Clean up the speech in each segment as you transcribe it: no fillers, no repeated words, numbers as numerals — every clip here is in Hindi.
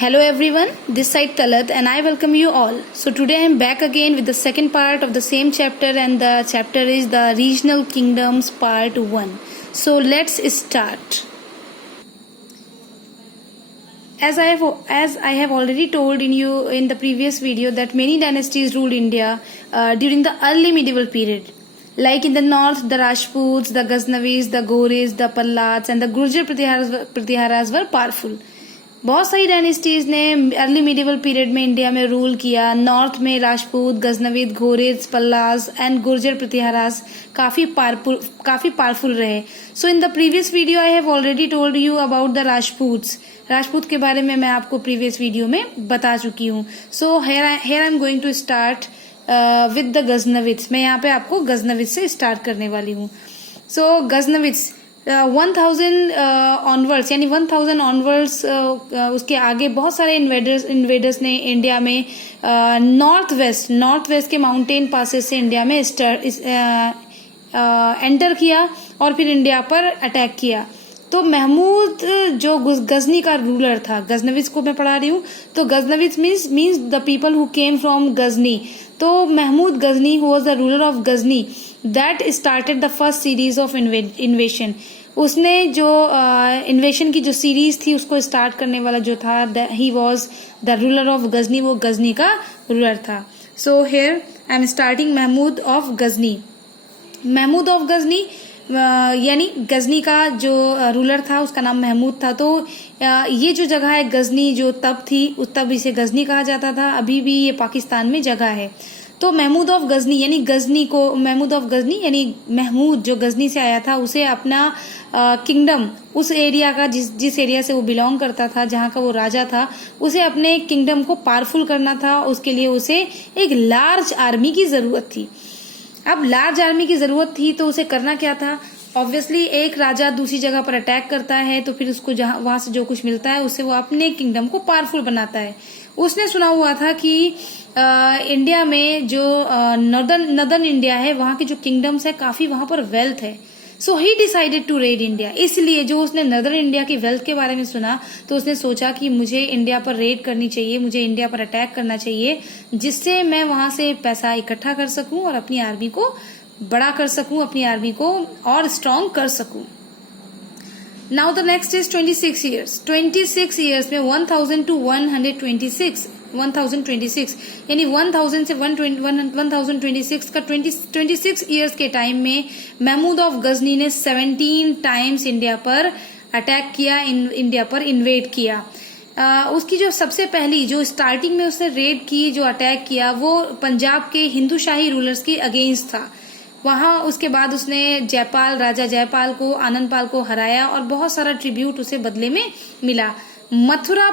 Hello everyone, this side Talat and I welcome you all. So today I am back again with the second part of the same chapter and the chapter is the Regional Kingdoms Part 1. So let's start. As I have already told in the previous video that many dynasties ruled India during the early medieval period. Like in the north, the Rajputs, the Ghaznavis, the Ghorids, the Pallats and the Gurjar Pratiharas were powerful. बहुत सारी डायनेस्टीज ने अर्ली मिडिवल पीरियड में इंडिया में रूल किया. नॉर्थ में राजपूत, गजनविद, घोरिद्स, पल्लास एंड गुर्जर प्रतिहारास काफी पावरफुल रहे. So in the previous video I have already told you about the Rajputs. Rajput के बारे में मैं आपको प्रीवियस वीडियो में बता चुकी हूँ. So here I am going to start with the Ghaznavids. मैं यहाँ पे आपको गजनविद से स्टार्ट करने वाली हूँ. सो गजनविद्स 1000 ऑनवर्ड्स यानी 1000 ऑनवर्ड्स उसके आगे बहुत सारे इन्वेडर्स ने इंडिया में नॉर्थ वेस्ट के माउंटेन पासेस से इंडिया में एंटर किया और फिर इंडिया पर अटैक किया. तो महमूद जो गजनी का रूलर था, गजनविद्स को मैं पढ़ा रही हूँ, तो Ghaznavids means the people who came from Ghazni. तो Mahmud Ghazni who was the ruler of Ghazni that started the first series of invasion. उसने जो इन्वेशन की जो सीरीज थी उसको स्टार्ट करने वाला जो था, he was the ruler of Ghazni. वो गजनी का रूलर था. So here I am starting Mahmud of Ghazni. Mahmud of Ghazni यानी गजनी का जो रूलर था उसका नाम महमूद था. तो ये जो जगह है गजनी जो तब थी, तब इसे गजनी कहा जाता था. अभी भी ये पाकिस्तान में जगह है. तो महमूद ऑफ गजनी यानी महमूद ऑफ गजनी यानी महमूद जो गजनी से आया था उसे अपना किंगडम, उस एरिया का जिस एरिया से वो बिलोंग करता था, जहाँ का वो राजा था, उसे अपने किंगडम को पावरफुल करना था. उसके लिए उसे एक लार्ज आर्मी की जरूरत थी. अब लार्ज आर्मी की जरूरत थी तो उसे करना क्या था. ऑब्वियसली एक राजा दूसरी जगह पर अटैक करता है तो फिर उसको वहां से जो कुछ मिलता है उससे वो अपने किंगडम को पावरफुल बनाता है. उसने सुना हुआ था कि इंडिया में जो नदर्न इंडिया है वहां के जो किंगडम्स है काफी वहां पर वेल्थ है. So he decided to raid India. इसलिए जो उसने नदर्न इंडिया की वेल्थ के बारे में सुना तो उसने सोचा कि मुझे इंडिया पर रेड करनी चाहिए, मुझे इंडिया पर अटैक करना चाहिए, जिससे मैं वहां से पैसा इकट्ठा कर सकूं और अपनी आर्मी को बड़ा कर सकूं, अपनी आर्मी को और स्ट्रांग कर सकूं. Now the next is 26 years. 26 years में 1000 to 1026 यानी 1000 से 1026 का 26 ईयर्स के टाइम में महमूद ऑफ गजनी ने 17 टाइम्स इंडिया पर अटैक किया, इंडिया पर इन्वेड किया. उसकी जो सबसे पहली जो स्टार्टिंग में उसने रेड की, जो अटैक किया, वो पंजाब के हिंदू शाही रूलर्स के अगेंस्ट था. वहां उसके बाद उसने राजा जयपाल को, आनंदपाल को हराया और बहुत सारा ट्रिब्यूट उसे बदले में मिला. मथुरा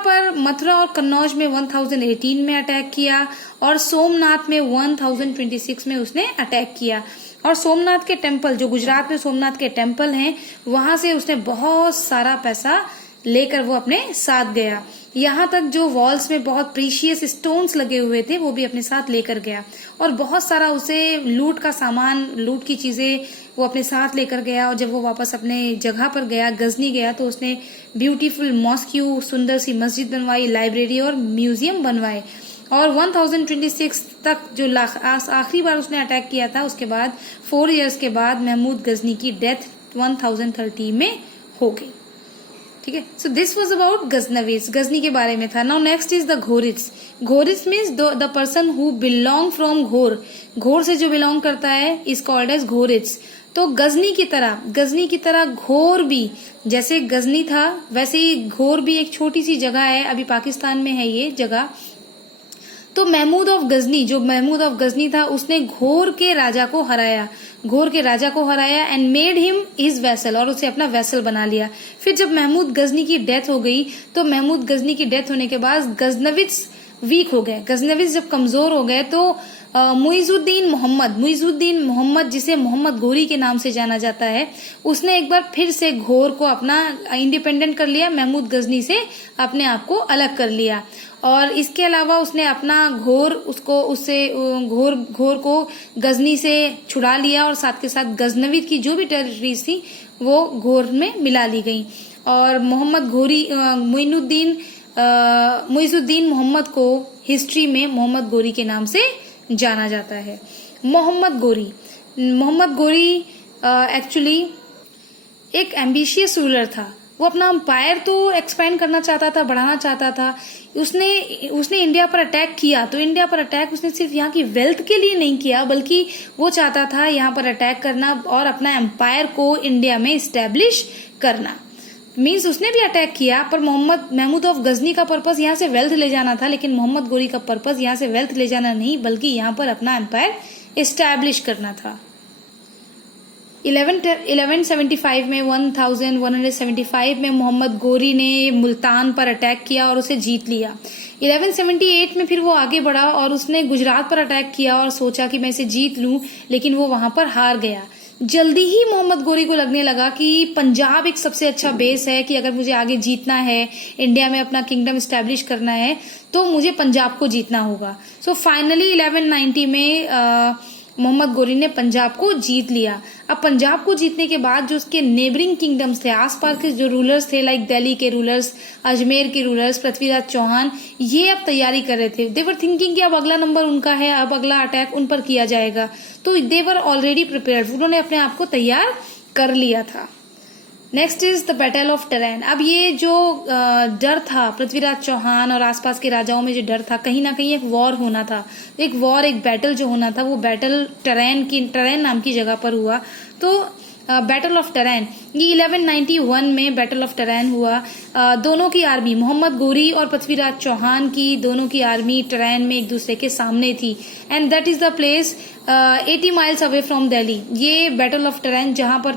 और कन्नौज में 1018 में अटैक किया और सोमनाथ में 1026 में उसने अटैक किया. और सोमनाथ के टेम्पल, जो गुजरात में सोमनाथ के टेम्पल हैं, वहां से उसने बहुत सारा पैसा लेकर वो अपने साथ गया. यहाँ तक जो वॉल्स में बहुत प्रीशियस स्टोन्स लगे हुए थे वो भी अपने साथ लेकर गया. और बहुत सारा उसे लूट का सामान, लूट की चीजें वो अपने साथ लेकर गया. और जब वो वापस अपने जगह पर गया, गजनी गया, तो उसने ब्यूटीफुल मॉस्क्यू, सुंदर सी मस्जिद बनवाई, लाइब्रेरी और म्यूजियम बनवाए. और 1026 तक जो आखिरी बार उसने अटैक किया था, उसके बाद 4 इयर्स के बाद महमूद गजनी की डेथ 1030 में हो गई. ठीक है. So this was about Ghaznavids, Ghazni के बारे में था. Now next is the Ghorids. Ghorids means the person who belong from Ghor से जो बिलोंग करता है इज कॉल्ड एज घोरिद्स. तो गजनी की तरह घोर भी, जैसे गजनी था वैसे ही घोर भी एक छोटी सी जगह है, अभी पाकिस्तान में है ये जगह. तो महमूद ऑफ गजनी था, उसने घोर के राजा को हराया and made him his vessel, और उसे अपना वेसल बना लिया. फिर जब महमूद गजनी की डेथ हो गई तो महमूद गजनी की डेथ होने के बाद गजनविद्स वीक हो गए. गजनविद्स जब कमजोर हो गए तो मुइजुद्दीन मोहम्मद जिसे मोहम्मद घोरी के नाम से जाना जाता है, उसने एक बार फिर से घोर को अपना इंडिपेंडेंट कर लिया, महमूद गजनी से अपने आप को अलग कर लिया. और इसके अलावा उसने अपना घोर को गजनी से छुड़ा लिया और साथ के साथ गजनविद की जो भी टेरिटरीज थी वो घोर में मिला ली गई. और मोहम्मद घोरी मुइनुद्दीन मुइजुद्दीन मोहम्मद को हिस्ट्री में मोहम्मद गोरी के नाम से जाना जाता है। मोहम्मद गोरी एक्चुअली एक एम्बिशियस रूलर था। वो अपना एम्पायर तो एक्सपेंड करना चाहता था, बढ़ाना चाहता था। उसने इंडिया पर अटैक किया, तो इंडिया पर अटैक उसने सिर्फ यहाँ की वेल्थ के लिए नहीं किया, बल्कि वो चाहता था यहाँ पर अटैक करना और अपना एम्पायर को इंडिया में इस्टेब्लिश करना। मीन्स उसने भी अटैक किया, पर महमूद ऑफ गजनी का पर्पस यहाँ से वेल्थ ले जाना था, लेकिन मोहम्मद गोरी का पर्पस यहाँ से वेल्थ ले जाना नहीं, बल्कि यहाँ पर अपना एम्पायर इस्टेब्लिश करना था। 1175 में 1175 में मोहम्मद गोरी ने मुल्तान पर अटैक किया और उसे जीत लिया। 1178 में फिर वो आगे बढ़ा और उसने गुजरात पर अटैक किया और सोचा कि मैं इसे जीत लूं, लेकिन वो वहां पर हार गया। जल्दी ही मोहम्मद गोरी को लगने लगा कि पंजाब एक सबसे अच्छा बेस है, कि अगर मुझे आगे जीतना है, इंडिया में अपना किंगडम स्टैब्लिश करना है, तो मुझे पंजाब को जीतना होगा। सो फाइनली 1190 में मोहम्मद गोरी ने पंजाब को जीत लिया। अब पंजाब को जीतने के बाद जो उसके नेबरिंग किंगडम्स थे, आसपास के जो रूलर्स थे, लाइक दिल्ली के रूलर्स, अजमेर के रूलर्स, पृथ्वीराज चौहान, ये अब तैयारी कर रहे थे। दे वर थिंकिंग कि अब अगला नंबर उनका है, अब अगला अटैक उन पर किया जाएगा। तो दे वर ऑलरेडी प्रिपेयर्ड, उन्होंने अपने आप को तैयार कर लिया था। Next is the battle of train. अब ये जो डर था पृथ्वीराज चौहान और आसपास के राजाओं में, जो डर था, कहीं ना कहीं एक वॉर होना था, एक बैटल जो होना था, वो बैटल टरेन नाम की जगह पर हुआ। तो बैटल ऑफ टरेन ये 1191 में बैटल ऑफ टरेन हुआ। दोनों की आर्मी, मोहम्मद गोरी और पृथ्वीराज चौहान की, दोनों की आर्मी टरेन में एक दूसरे के सामने थी। And that is the place 80 miles away from Delhi. ये बैटल ऑफ टरेन जहां पर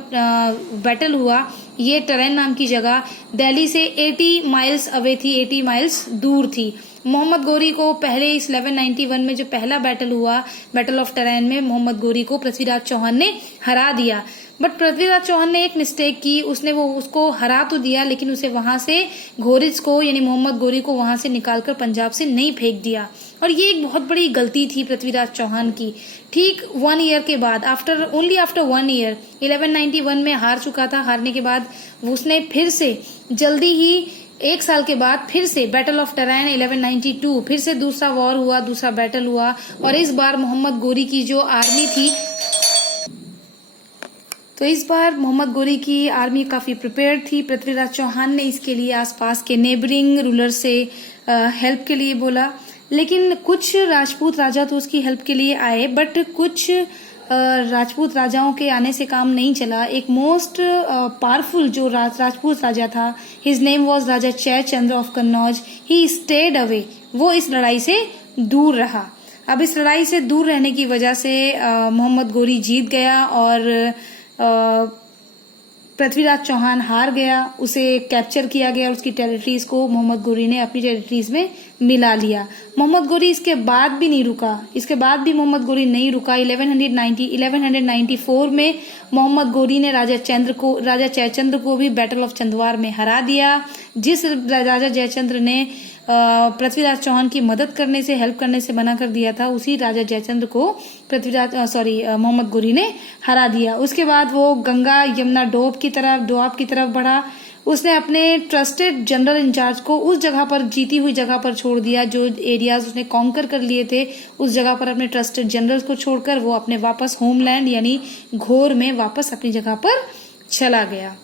बैटल हुआ, ये टरेन नाम की जगह दिल्ली से 80 माइल्स अवे थी, 80 माइल्स दूर थी। मोहम्मद गोरी को पहले इस 1191 में जो पहला बैटल हुआ, बैटल ऑफ टरेन में, मोहम्मद गोरी को पृथ्वीराज चौहान ने हरा दिया। बट पृथ्वीराज चौहान ने एक मिस्टेक की, उसको हरा तो दिया, लेकिन उसे वहां से घोरिज को, यानी मोहम्मद गोरी को वहां से निकालकर पंजाब से नहीं फेंक दिया। और ये एक बहुत बड़ी गलती थी पृथ्वीराज चौहान की। ठीक 1 ईयर के बाद, आफ्टर 1 ईयर, 1191 में हार चुका था। हारने के बाद उसने फिर से जल्दी ही 1 साल के बाद फिर से बैटल ऑफ टरेन 1192, फिर से दूसरा वॉर हुआ, दूसरा बैटल हुआ। और इस बार मोहम्मद गोरी की जो आर्मी थी, तो इस बार मोहम्मद गोरी की आर्मी काफी प्रिपेयर्ड थी। पृथ्वीराज चौहान ने इसके लिए आसपास के नेबरिंग रूलर से हेल्प के लिए बोला, लेकिन कुछ राजपूत राजा तो उसकी हेल्प के लिए आए, बट कुछ राजपूत राजाओं के आने से काम नहीं चला। एक मोस्ट पावरफुल जो राजपूत राजा था, his name was Raja Jayachandra of Kannauj. He stayed away, वो इस लड़ाई से दूर रहा। अब इस लड़ाई से दूर रहने की वजह से मोहम्मद गोरी जीत गया और पृथ्वीराज चौहान हार गया। उसे कैप्चर किया गया और उसकी टेरिटरीज को मोहम्मद गोरी ने अपनी टेरिटरीज में मिला लिया। मोहम्मद गोरी इसके बाद भी नहीं रुका, इसके बाद भी मोहम्मद गोरी नहीं रुका। 1194 में मोहम्मद गोरी ने राजा जयचंद्र को भी बैटल ऑफ चंदवार में हरा दिया। जिस राजा जयचंद्र ने पृथ्वीराज चौहान की मदद करने से, हेल्प करने से मना कर दिया था, उसी राजा जयचंद्र को मोहम्मद गोरी ने हरा दिया। उसके बाद वो गंगा यमुना डोब की तरफ बढ़ा। उसने अपने ट्रस्टेड जनरल इंचार्ज को उस जगह पर, जीती हुई जगह पर छोड़ दिया। जो एरियाज उसने कॉन्कर कर लिए थे, उस जगह पर अपने ट्रस्टेड जनरल्स को छोड़कर वो अपने वापस होमलैंड यानी घोर में वापस अपनी जगह पर चला गया।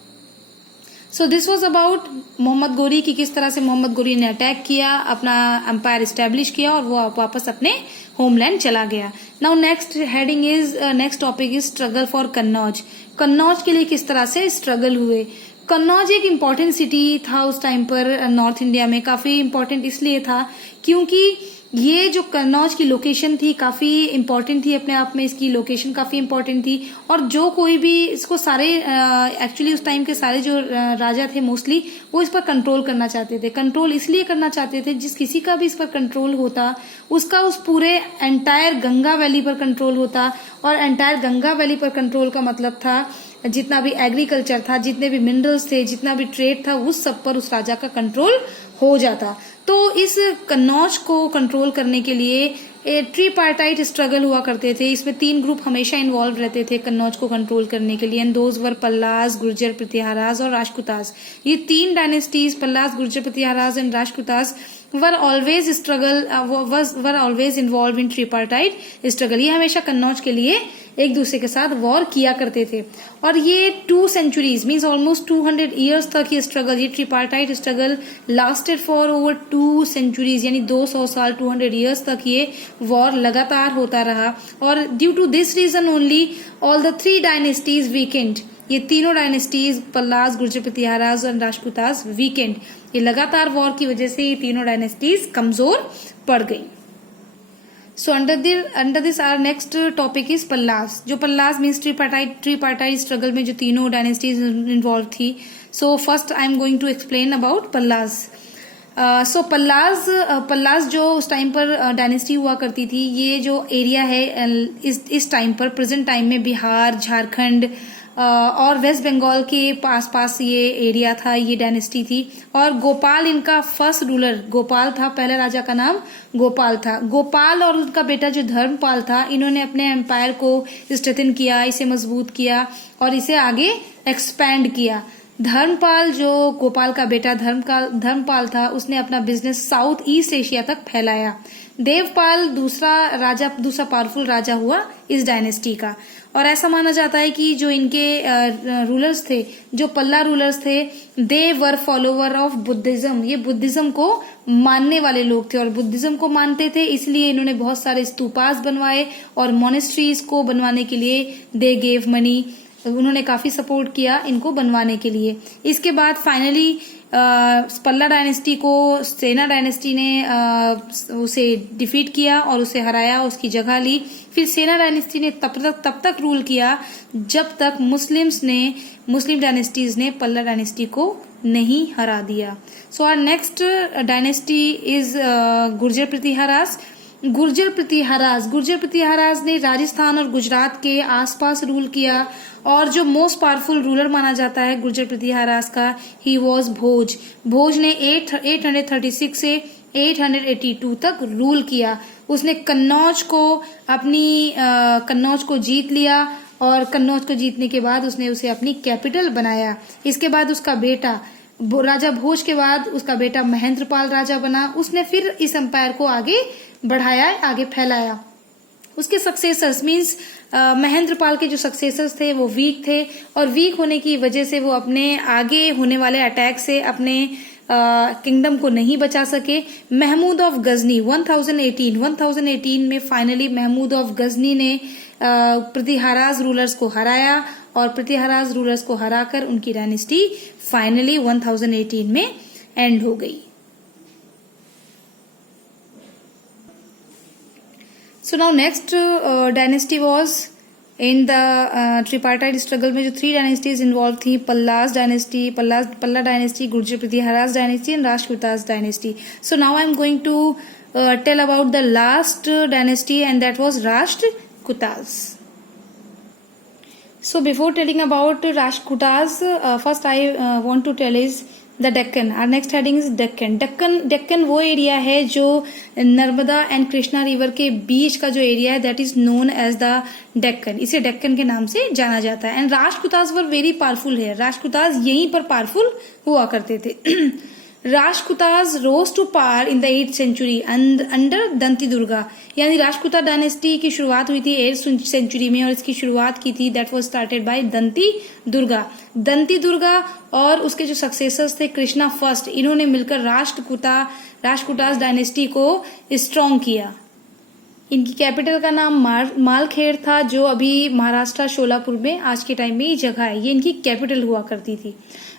So this was about Mohammad Ghori की, किस तरह से मोहम्मद गोरी ने अटैक किया, अपना एम्पायर इस्टेब्लिश किया और वो वापस अपने होमलैंड चला गया। Now next topic is struggle for Kannauj. Kannauj के लिए किस तरह से स्ट्रगल हुए। कन्नौज एक इम्पॉर्टेंट सिटी था उस टाइम पर नॉर्थ इंडिया में। काफी इम्पोर्टेंट इसलिए था क्योंकि ये जो कन्नौज की लोकेशन थी काफी इम्पोर्टेंट थी, अपने आप में इसकी लोकेशन काफी इम्पोर्टेंट थी। और जो कोई भी इसको सारे एक्चुअली उस टाइम के सारे जो राजा थे मोस्टली वो इस पर कंट्रोल करना चाहते थे। कंट्रोल इसलिए करना चाहते थे, जिस किसी का भी इस पर कंट्रोल होता उसका उस पूरे एंटायर गंगा वैली पर कंट्रोल होता। और एंटायर गंगा वैली पर कंट्रोल का मतलब था जितना भी एग्रीकल्चर था, जितने भी मिनरल्स थे, जितना भी ट्रेड था, उस सब पर उस राजा का कंट्रोल हो जाता। तो इस कन्नौज को कंट्रोल करने के लिए ट्रीपार्टाइट स्ट्रगल हुआ करते थे। इसमें 3 ग्रुप हमेशा इन्वॉल्व रहते थे कन्नौज को कंट्रोल करने के लिए, and those were Palas, Gurjara, Pratiharas और राजकुतास। ये 3 dynasties, Palas, Gurjara, Pratiharas and Rashtrakutas, were always involve in tripartite struggle. ये हमेशा कन्नौज के लिए एक दूसरे के साथ वॉर किया करते थे। और ये 2 centuries मीन्स ऑलमोस्ट 200 years तक ये स्ट्रगल, ये tripartite struggle lasted for over 2 centuries, यानी 200 साल, 200 years तक ये वॉर लगातार होता रहा। और due to this reason only all the 3 dynasties weakened, ये तीनों डायनेस्टीज पल्लास, गुर्जर, प्रतिहाराज और राजपुतास वीकेंड। ये लगातार वॉर की वजह से ये तीनों डायनेस्टीज कमजोर पड़ गई। So under this our next topic is Palas. जो पल्लास मीन्स ट्रीपार्टाइट स्ट्रगल में जो तीनों डायनेस्टीज इन्वॉल्व थी। So first I am going to explain about Palas. So Palas जो उस टाइम पर डायनेस्टी हुआ करती थी, ये जो एरिया है इस टाइम पर प्रेजेंट टाइम में बिहार, झारखंड और वेस्ट बंगाल के पास ये एरिया था, ये डायनेस्टी थी। और गोपाल इनका फर्स्ट रूलर गोपाल था, पहले राजा का नाम गोपाल था। गोपाल और उनका बेटा जो धर्मपाल था, इन्होंने अपने एम्पायर को स्ट्रेंथन किया, इसे मजबूत किया और इसे आगे एक्सपैंड किया। धर्मपाल जो गोपाल का बेटा धर्मपाल था, उसने अपना बिजनेस साउथ ईस्ट एशिया तक फैलाया। देवपाल दूसरा पावरफुल राजा हुआ इस डायनेस्टी का। और ऐसा माना जाता है कि जो इनके रूलर्स थे, जो पल्ला रूलर्स थे, दे वर फॉलोवर ऑफ बुद्धिज्म। ये बुद्धिज्म को मानने वाले लोग थे और बुद्धिज्म को मानते थे, इसलिए इन्होंने बहुत सारे स्तूपास बनवाए और मोनेस्ट्रीज को बनवाने के लिए दे गेव मनी, उन्होंने काफी सपोर्ट किया इनको बनवाने के लिए। इसके बाद फाइनली पल्ला डायनेस्टी को सेना डायनेस्टी ने उसे डिफीट किया और उसे हराया, उसकी जगह ली। फिर सेना डायनेस्टी ने तब तक रूल किया जब तक मुस्लिम डायनेस्टीज ने पल्ला डायनेस्टी को नहीं हरा दिया। So our next dynasty is Gurjara Pratiharas. Gurjara Pratiharas ने राजस्थान और गुजरात के आसपास रूल किया और जो मोस्ट पावरफुल रूलर माना जाता है गुर्जर प्रतिहाराज का, ही वॉज भोज। भोज ने 836 से 882 तक रूल किया। उसने कन्नौज को जीत लिया और कन्नौज को जीतने के बाद उसने उसे अपनी कैपिटल बनाया। इसके बाद उसका बेटा राजा भोज के बाद उसका बेटा महेंद्रपाल राजा बना। उसने फिर इस एम्पायर को आगे बढ़ाया, आगे फैलाया। उसके सक्सेसर्स मीन्स महेंद्रपाल के जो सक्सेसर्स थे वो वीक थे और वीक होने की वजह से वो अपने आगे होने वाले अटैक से अपने किंगडम को नहीं बचा सके। महमूद ऑफ गजनी 1018 में फाइनली महमूद ऑफ गजनी ने प्रतिहाराज रूलर्स को हराया और प्रतिहाराज रूलर्स को हराकर उनकी डायनेस्टी फाइनली 1018 में एंड हो गई। So now next dynasty was in the tripartite struggle में जो 3 डायनेस्टीज इन्वॉल्व थी, Pala dynasty, Gurjara Pratiharas dynasty and Rajputas dynasty. So now I am going to tell about the last dynasty and that was Rashtrakutas. So before telling about Rashtrakutas, first I want to tell is the Deccan. Our next heading is Deccan. Deccan वो एरिया है जो नर्मदा एंड कृष्णा रिवर के बीच का जो एरिया है, that is known as the Deccan. इसे डेक्कन के नाम से जाना जाता है. And Rajputas were very powerful है. राजपुतास यहीं पर पावरफुल हुआ करते थे. Rajputas rose to power in the 8th century under Danti Durga. यानी राजपुता डायनेस्टी की शुरुआत हुई थी 8th century में और इसकी शुरुआत की थी दैट वाज स्टार्टेड बाय दंती दुर्गा. दंती दुर्गा और उसके जो सक्सेसर्स थे कृष्णा फर्स्ट, इन्होंने मिलकर राजपुतास डायनेस्टी को स्ट्रॉन्ग किया. इनकी कैपिटल का नाम मालखेड़ था, जो अभी महाराष्ट्र शोलापुर में आज के टाइम में ये जगह है. ये इनकी कैपिटल हुआ करती थी.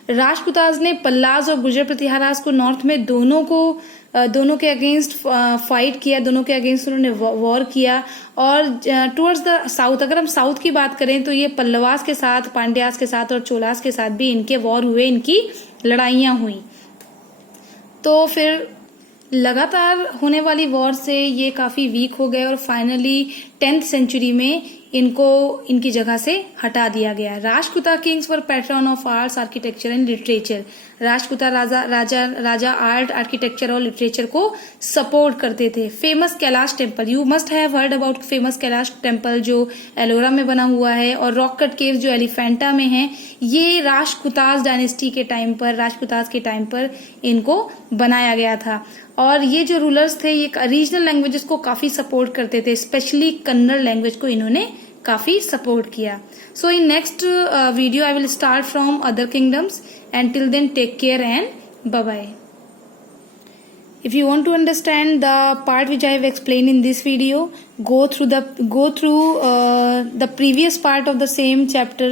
राजपुतास ने पल्लास और गुर्जर प्रतिहारास को नॉर्थ में दोनों के अगेंस्ट फाइट किया, दोनों के अगेंस्ट उन्होंने वॉर किया. और टुवर्ड्स द साउथ, अगर हम साउथ की बात करें तो ये पल्लवास के साथ, पांड्यास के साथ और चोलास के साथ भी इनके वॉर हुए, इनकी लड़ाइयां हुई. तो फिर लगातार होने वाली वॉर से ये काफी वीक हो गए और फाइनली 10th सेंचुरी में इनको इनकी जगह से हटा दिया गया। Rajputa kings were patron of arts, architecture and literature. Rajputa राजा आर्ट, आर्किटेक्चर और लिटरेचर को सपोर्ट करते थे। Famous Kailash temple, you must have heard about famous Kailash temple जो एलोरा में बना हुआ है, और रॉक कट केव जो एलिफेंटा में है, ये राजपूतास डायनेस्टी के टाइम पर, राजपूतास के टाइम पर इनको बनाया गया था। और ये जो रूलर्स थे ये रीजनल लैंग्वेजेस को काफी सपोर्ट करते थे, स्पेशली कन्नड़ लैंग्वेज को इन्होंने काफी सपोर्ट किया। So in next video I will start from other kingdoms, and till then take care and bye bye. If you want to understand the part which I have explained in this video, go through the previous part of the same chapter.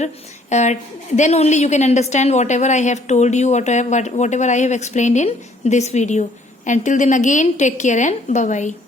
Then only you can understand whatever I have told you, whatever I have explained in this video. Until then, again, take care and bye bye.